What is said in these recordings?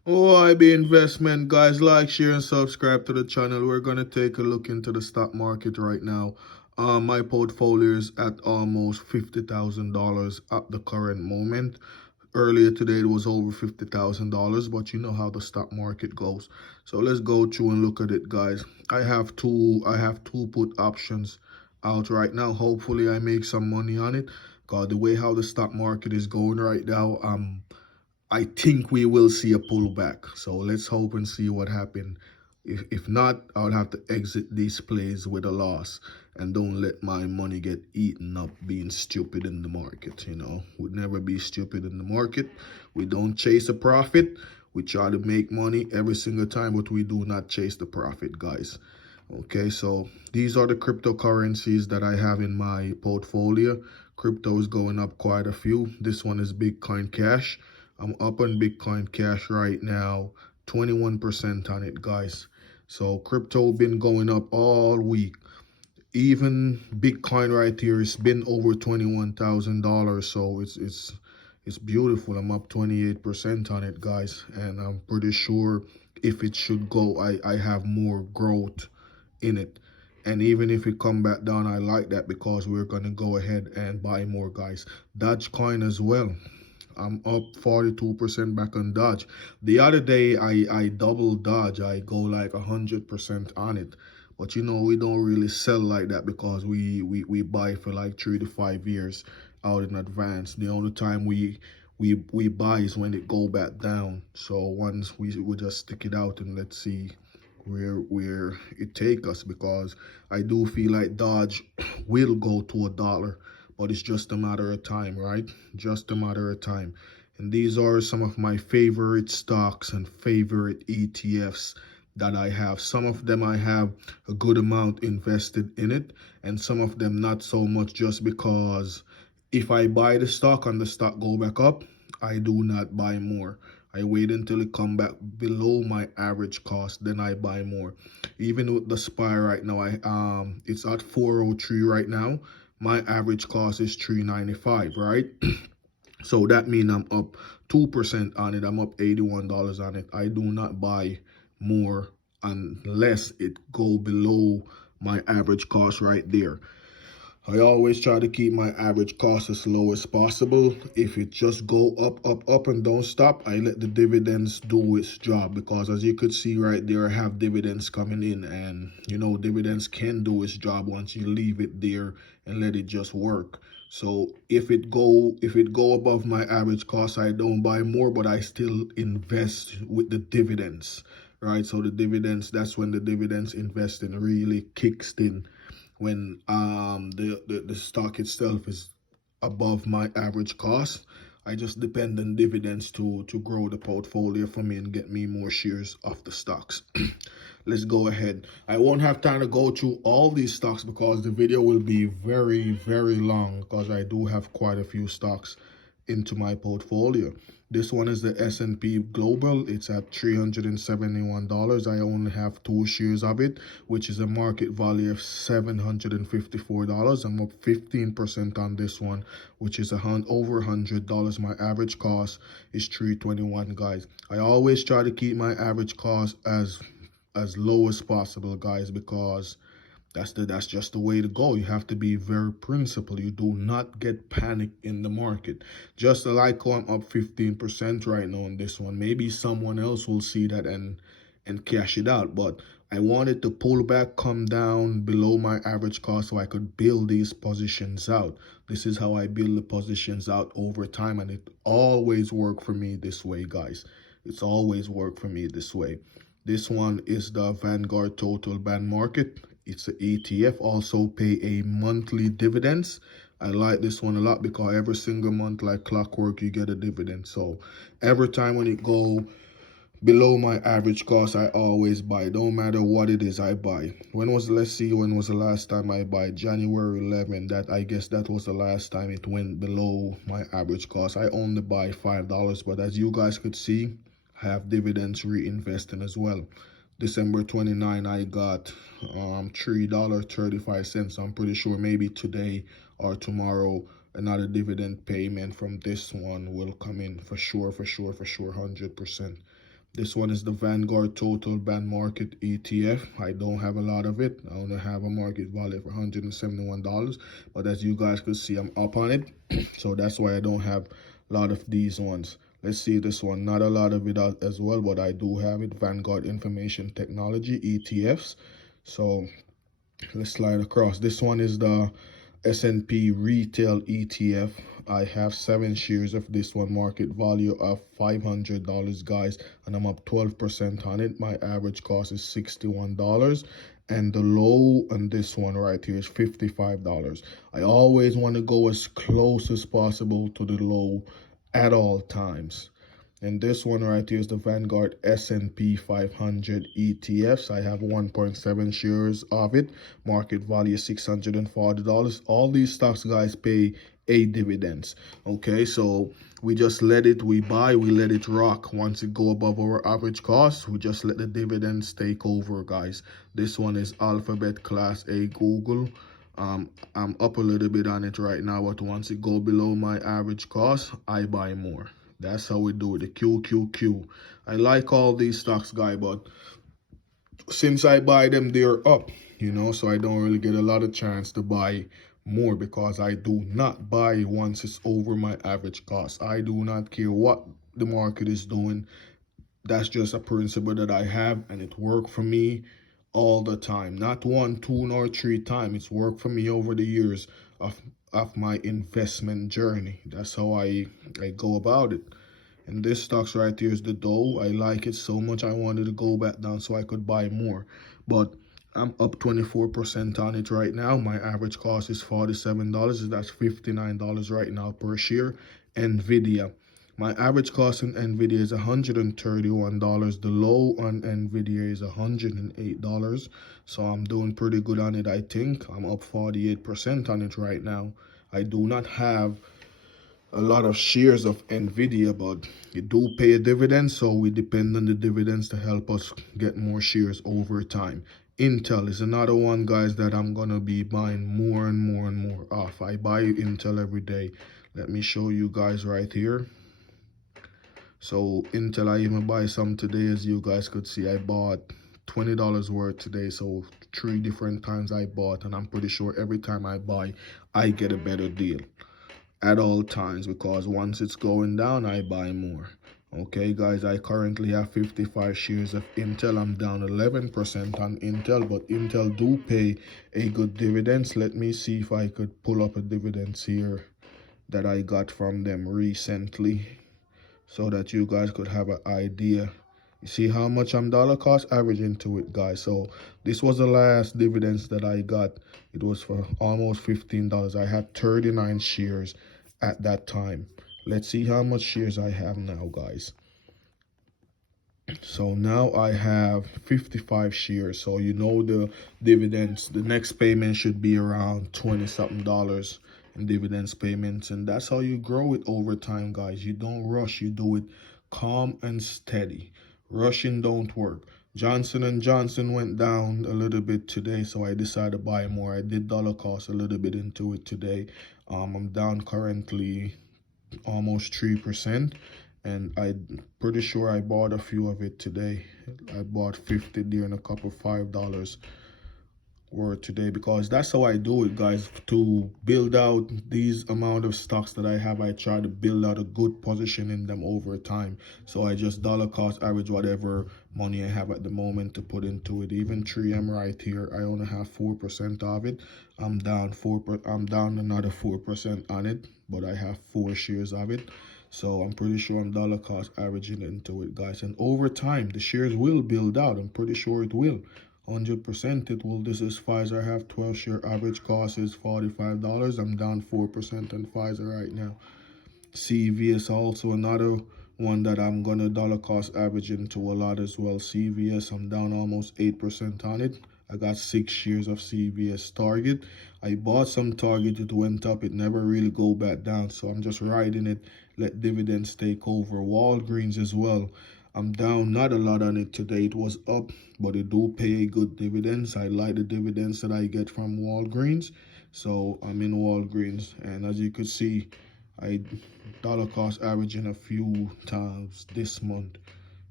OIB investment, guys. Like, share, and subscribe to the channel. We're gonna take a look into the stock market right now. My portfolio is at almost $50,000 at the current moment. Earlier today it was over $50,000, but you know how the stock market goes. So let's go through and look at it, guys. I have two put options out right now. Hopefully I make some money on it. Cause the way how the stock market is going right now, I think we will see a pullback. So let's hope and see what happens. If not, I would have to exit these plays with a loss and don't let my money get eaten up being stupid in the market. We'd never be stupid in the market. We don't chase a profit. We try to make money every single time, but we do not chase the profit, guys. Okay, so these are the cryptocurrencies that I have in my portfolio. Crypto is going up quite a few. This one is Bitcoin Cash. I'm up on Bitcoin Cash right now, 21% on it, guys. So crypto been going up all week. Even Bitcoin right here has been over $21,000. So it's beautiful. I'm up 28% on it, guys, and I'm pretty sure if it should go, I have more growth in it. And even if it come back down, I like that because we're gonna go ahead and buy more, guys. Dogecoin as well. I'm up 42% back on Dodge. The other day I doubled Dodge. I go like 100% on it. But we don't really sell like that because we buy for like 3 to 5 years out in advance. The only time we buy is when it go back down. So once we just stick it out and let's see where it take us, because I do feel like Dodge will go to $1, but it's just a matter of time, right? Just a matter of time. And these are some of my favorite stocks and favorite ETFs that I have. Some of them I have a good amount invested in it, and some of them not so much, just because if I buy the stock and the stock go back up, I do not buy more. I wait until it come back below my average cost, then I buy more. Even with the SPY right now, it's at 403 right now. My average cost is 395, right? So that means I'm up 2% on it. I'm up $81 on it. I do not buy more unless it go below my average cost right there. I always try to keep my average cost as low as possible. If it just go up, up, up and don't stop, I let the dividends do its job, because as you could see right there, I have dividends coming in, and dividends can do its job once you leave it there and let it just work. So if it go above my average cost, I don't buy more, but I still invest with the dividends, right? So the dividends, that's when the dividends investing really kicks in, when the stock itself is above my average cost. I just depend on dividends to grow the portfolio for me and get me more shares of the stocks. Let's go ahead. I won't have time to go through all these stocks because the video will be very, very long, because I do have quite a few stocks into my portfolio. This one is the S&P Global. It's at $371. I only have 2 shares of it, which is a market value of $754. I'm up 15% on this one, which is over $100. My average cost is $321, guys. I always try to keep my average cost as low as possible, guys, because that's just the way to go. You have to be very principled. You do not get panicked in the market. Just like how I'm up 15% right now on this one. Maybe someone else will see that and cash it out. But I wanted to pull back, come down below my average cost so I could build these positions out. This is how I build the positions out over time, and it always worked for me this way, guys. It's always worked for me this way. This one is the Vanguard Total Bond Market. It's an ETF, also pay a monthly dividends. I like this one a lot because every single month, like clockwork, you get a dividend. So every time when it go below my average cost, I always buy. Don't matter what it is, I buy. Let's see, when was the last time I buy? January 11. I guess that was the last time it went below my average cost. I only buy $5, but as you guys could see, I have dividends reinvesting as well. December 29, I got $3.35. I'm pretty sure maybe today or tomorrow another dividend payment from this one will come in for sure, 100%. This one is the Vanguard Total Bond Market ETF. I don't have a lot of it. I only have a market value of $171. But as you guys could see, I'm up on it. So that's why I don't have a lot of these ones. Let's see this one. Not a lot of it as well, but I do have it. Vanguard Information Technology ETFs. So let's slide across. This one is the S&P Retail ETF. I have 7 shares of this one, market value of $500, guys, and I'm up 12% on it. My average cost is $61, and the low on this one right here is $55. I always want to go as close as possible to the low at all times. And this one right here is the Vanguard S&P 500 ETFs. I have 1.7 shares of it. Market value is $640. All these stocks, guys, pay a dividends. Okay, so we buy, we let it rock. Once it go above our average cost, we just let the dividends take over, guys. This one is Alphabet Class A Google. I'm up a little bit on it right now, but once it go below my average cost, I buy more. That's how we do it, the QQQ. I like all these stocks, guy, but since I buy them, they're up, so I don't really get a lot of chance to buy more because I do not buy once it's over my average cost. I do not care what the market is doing. That's just a principle that I have, and it worked for me all the time. Not 1, 2, nor 3 times. It's worked for me over the years of my investment journey. That's how I go about it. And this stocks right here is the Dow. I like it so much I wanted to go back down so I could buy more. But I'm up 24% on it right now. My average cost is $47. That's $59 right now per share. Nvidia. My average cost in Nvidia is $131. The low on Nvidia is $108. So I'm doing pretty good on it, I think. I'm up 48% on it right now. I do not have a lot of shares of Nvidia, but it do pay a dividend, so we depend on the dividends to help us get more shares over time. Intel is another one, guys, that I'm gonna be buying more and more and more of. I buy Intel every day. Let me show you guys right here. So Intel, I even buy some today. As you guys could see, I bought $20 worth today. So 3 different times I bought, and I'm pretty sure every time I buy, I get a better deal at all times, because once it's going down, I buy more. Okay, guys, I currently have 55 shares of Intel. I'm down 11% on Intel, but Intel do pay a good dividends. Let me see if I could pull up a dividends here that I got from them recently, so that you guys could have an idea. You see how much I'm dollar cost averaging to it, guys. So this was the last dividends that I got. It was for almost $15. I had 39 shares at that time. Let's see how much shares I have now, guys. So now I have 55 shares. So the dividends, the next payment should be around 20 something dollars in dividends payments. And that's how you grow it over time, guys. You don't rush, you do it calm and steady. Rushing don't work. Johnson & Johnson went down a little bit today, so I decided to buy more. I did dollar cost a little bit into it today. I'm down currently almost 3%, and I'm pretty sure I bought a few of it today. I bought 50 there and a couple $5 worth today, because that's how I do it, guys. To build out these amount of stocks that I have, I try to build out a good position in them over time. So I just dollar cost average whatever money I have at the moment to put into it. Even 3M right here, I only have 4% of it. I'm down another 4% on it, but I have 4 shares of it. So I'm pretty sure I'm dollar cost averaging into it, guys. And over time, the shares will build out. I'm pretty sure it will. 100% it will. This is Pfizer. I have 12 share. Average cost is $45. I'm down 4% on Pfizer right now. CVS also another one that I'm gonna dollar cost average into a lot as well. CVS, I'm down almost 8% on it. I got 6 shares of CVS. Target, I bought some Target, it went up, it never really go back down, so I'm just riding it, let dividends take over. Walgreens as well, I'm down not a lot on it today. It was up, but it do pay good dividends. I like the dividends that I get from Walgreens, so I'm in Walgreens. And as you could see, I dollar cost averaging a few times this month,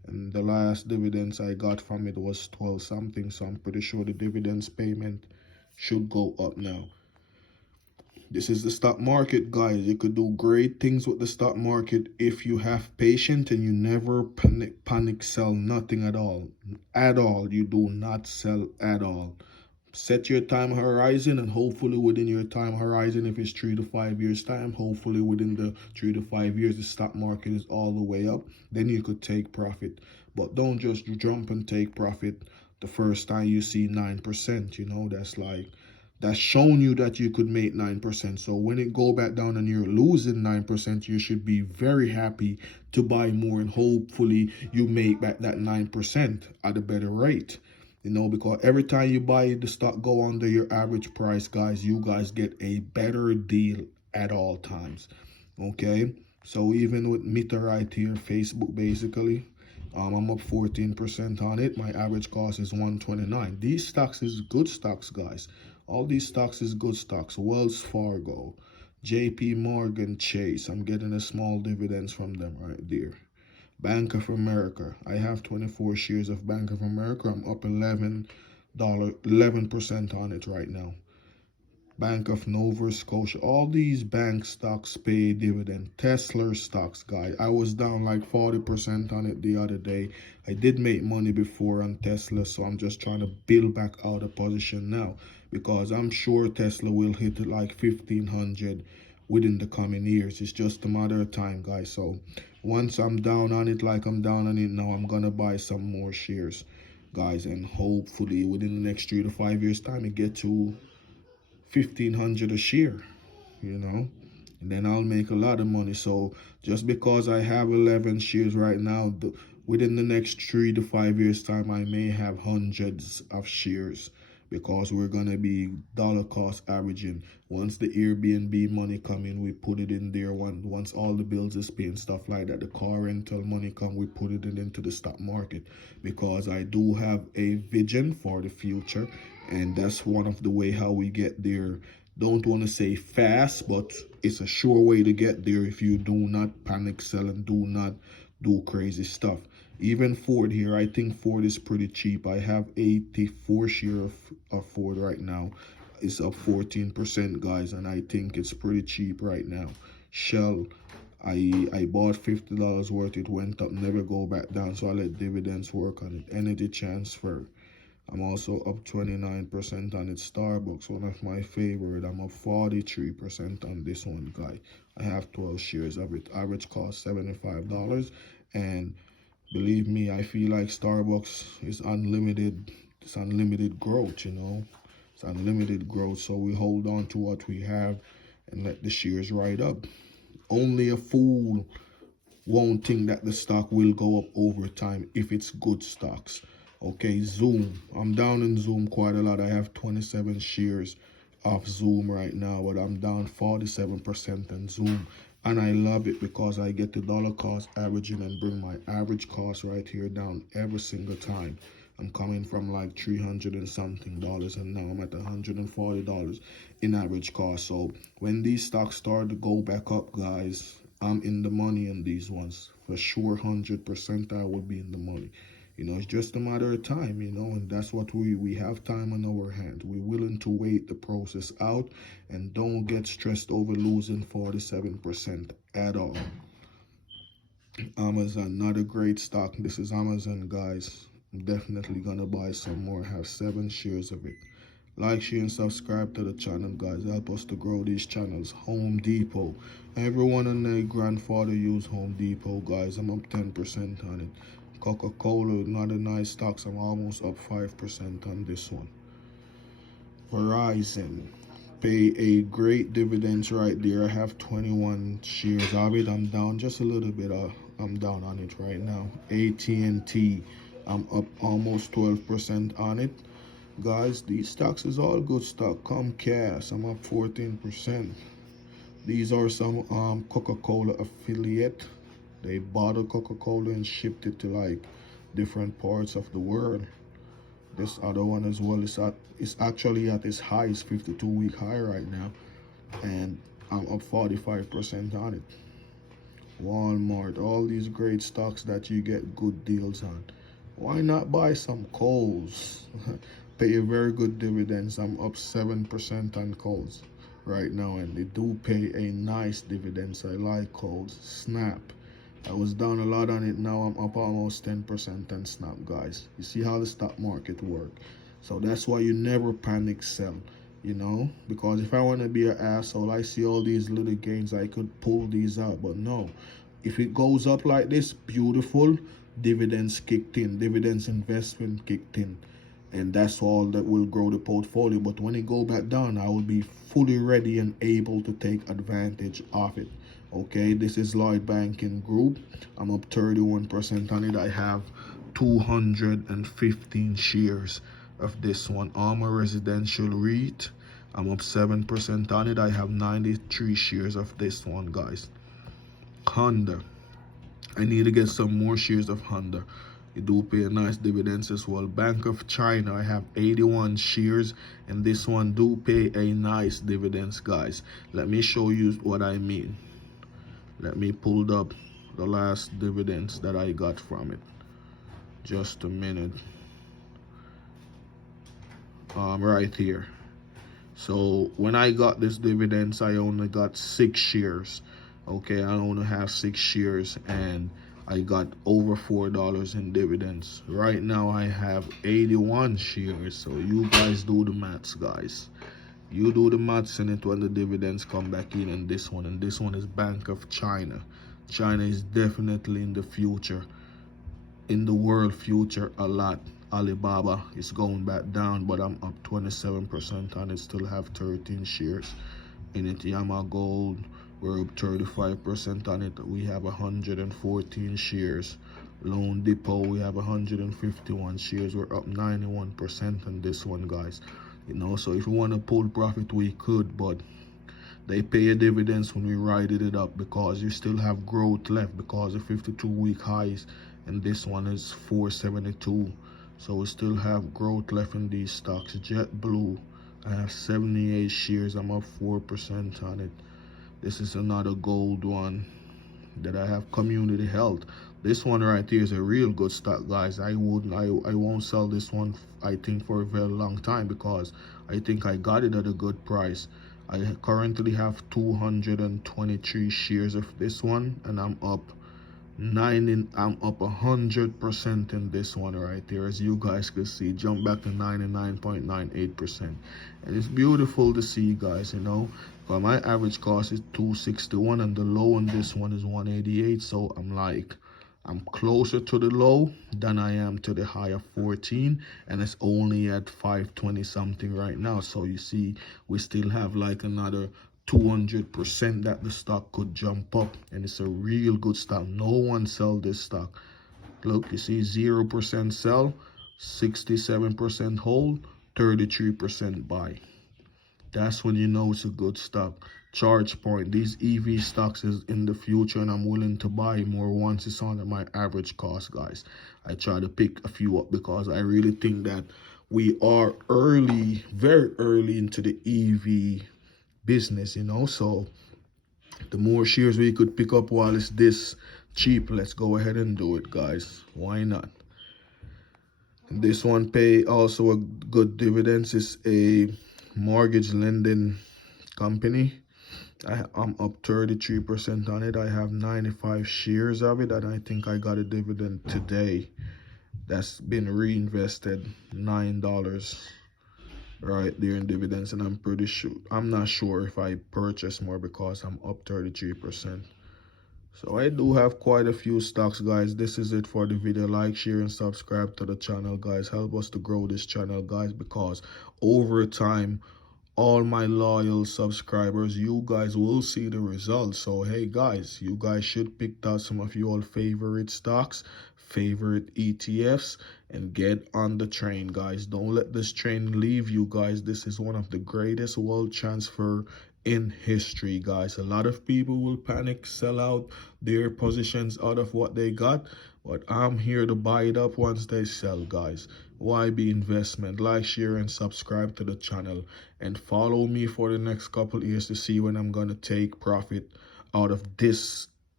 and the last dividends I got from it was 12 something, so I'm pretty sure the dividends payment should go up now. This is the stock market, guys. You could do great things with the stock market if you have patience and you never panic sell nothing at all. At all. You do not sell at all. Set your time horizon, and hopefully within your time horizon, if it's 3 to 5 years time, hopefully within the 3 to 5 years the stock market is all the way up, then you could take profit. But don't just jump and take profit the first time you see 9%. That's showing you that you could make 9%. So when it go back down and you're losing 9%, you should be very happy to buy more, and hopefully you make back that 9% at a better rate. Because every time you buy the stock go under your average price, guys, you guys get a better deal at all times. Okay, so even with Meta right here, Facebook basically, I'm up 14% on it. My average cost is 129. These stocks is good stocks, guys. All these stocks is good stocks. Wells Fargo, JP Morgan Chase, I'm getting a small dividends from them right there. Bank of America, I have 24 shares of Bank of America. I'm up $11% on it right now. Bank of Nova Scotia, all these bank stocks pay dividend. Tesla stocks, guys, I was down like 40% on it the other day. I did make money before on Tesla, so I'm just trying to build back out a position now, because I'm sure Tesla will hit like 1500 within the coming years. It's just a matter of time, guys. So once I'm down on it like I'm down on it now, I'm gonna buy some more shares, guys, and hopefully within the next 3 to 5 years time it get to 1500 a share, and then I'll make a lot of money. So just because I have 11 shares right now, within the next 3 to 5 years time, I may have hundreds of shares, because we're gonna be dollar cost averaging. Once the Airbnb money come in, we put it in there. Once all the bills is paid and stuff like that, the car rental money come, we put it into the stock market, because I do have a vision for the future, and that's one of the way how we get there. Don't want to say fast, but it's a sure way to get there if you do not panic sell and do not do crazy stuff. Even Ford here, I think Ford is pretty cheap. I have 84 share of Ford right now. It's up 14%, guys, and I think it's pretty cheap right now. Shell, I bought $50 worth. It went up, never go back down, so I let dividends work on it. Energy Transfer, I'm also up 29% on it. Starbucks, one of my favorite, I'm up 43% on this one, guy. I have 12 shares of it. Average cost $75, and believe me, I feel like Starbucks is unlimited. It's unlimited growth, It's unlimited growth, so we hold on to what we have and let the shares ride up. Only a fool won't think that the stock will go up over time if it's good stocks. Okay, Zoom. I'm down in Zoom quite a lot. I have 27 shares of Zoom right now, but I'm down 47% in Zoom. And I love it because I get the dollar cost averaging and bring my average cost right here down every single time. I'm coming from like 300 and something dollars, and now I'm at $140 in average cost. So when these stocks start to go back up, guys, I'm in the money on these ones. For sure, 100% I will be in the money. It's just a matter of time, and that's what we have time on our hand. We're willing to wait the process out, and don't get stressed over losing 47% at all. Amazon, not a great stock. This is Amazon, guys. I'm definitely gonna buy some more. Have 7 shares of it. Like, share, and subscribe to the channel, guys. Help us to grow these channels. Home Depot. Everyone and their grandfather use Home Depot, guys. I'm up 10% on it. Coca-Cola, not a nice stocks. I'm almost up 5% on this one. Verizon, pay a great dividends right there. I have 21 shares of it. I'm down just a little bit. I'm down on it right now. AT&T, I'm up almost 12% on it. Guys, these stocks is all good stock. Comcast, I'm up 14%. These are some Coca-Cola affiliate. They bottled Coca-Cola and shipped it to like different parts of the world. This other one as well is actually at its highest 52-week high right now, and I'm up 45% on it. Walmart, all these great stocks that you get good deals on. Why not buy some Coles? Pay a very good dividends. I'm up 7% on Coles right now, and they do pay a nice dividends. I like Coles. Snap. I was down a lot on it. Now I'm up almost 10% on Snap, guys. You see how the stock market work. So that's why you never panic sell, because if I want to be an asshole, I see all these little gains, I could pull these out, but no. If it goes up like this, beautiful, dividends kicked in, dividends investment kicked in, and that's all that will grow the portfolio. But when it go back down, I will be fully ready and able to take advantage of it. Okay, this is Lloyd Banking Group. I'm up 31% on it. I have 215 shares of this one. Armor Residential REIT, I'm up 7% on it. I have 93 shares of this one, guys. Honda, I need to get some more shares of Honda. You do pay a nice dividends as well. Bank of China, I have 81 shares, and this one do pay a nice dividends, guys. Let me show you what I mean. Let me pull up the last dividends that I got from it. Just a minute. Right here. So when I got this dividends, I only got 6 shares. Okay, I only have 6 shares, and I got over $4 in dividends. Right now I have 81 shares. So you guys do the maths, guys. You do the maths in it when the dividends come back in. And this one is Bank of China. China is definitely in the future, in the world future a lot. Alibaba is going back down, but I'm up 27% on it. Still have 13 shares in it. Yama Gold, we're up 35% on it. We have 114 shares. Lone Depot, we have 151 shares. We're up 91% on this one, guys. So if we want to pull profit, we could, but they pay a dividends when we ride it up, because you still have growth left, because of 52-week highs, and this one is 472. So we still have growth left in these stocks. JetBlue, I have 78 shares. I'm up 4% on it. This is another gold one that I have. Community Health. This one right here is a real good stock, guys. I won't sell this one, I think, for a very long time, because I think I got it at a good price. I currently have 223 shares of this one, and I'm up 100% in this one right there. As you guys can see, jump back to 99.98%, and it's beautiful to see, guys. But my average cost is 261, and the low on this one is 188. So I'm closer to the low than I am to the high of 14, and it's only at 520 something right now. So you see, we still have like another 200% that the stock could jump up, and it's a real good stock. No one sell this stock. Look, you see, 0% sell, 67% hold, 33% buy. That's when you know it's a good stock. ChargePoint, these EV stocks is in the future, and I'm willing to buy more once it's under my average cost, guys. I try to pick a few up, because I really think that we are early, very early into the EV business. So the more shares we could pick up while it's this cheap, let's go ahead and do it, guys. Why not? This one pay also a good dividends. It's a mortgage lending company. I'm up 33% on it. I have 95 shares of it, and I think I got a dividend today that's been reinvested, $9 right there in dividends. And I'm not sure if I purchase more, because I'm up 33%. So I do have quite a few stocks, guys. This is it for the video. Like, share, and subscribe to the channel, guys. Help us to grow this channel, guys, because over time, all my loyal subscribers, you guys will see the results. So hey, guys, you guys should pick out some of your favorite stocks, favorite ETFs, and get on the train, guys. Don't let this train leave you, guys. This is one of the greatest wealth transfer in history, guys. A lot of people will panic, sell out their positions out of what they got, but I'm here to buy it up once they sell, guys. YB Investment. Like, share, and subscribe to the channel, and follow me for the next couple years to see when I'm gonna take profit out of this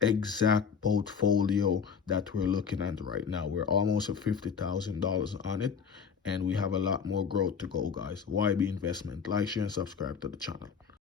exact portfolio that we're looking at right now. We're almost at $50,000 on it, and we have a lot more growth to go, guys. YB Investment. Like, share, and subscribe to the channel.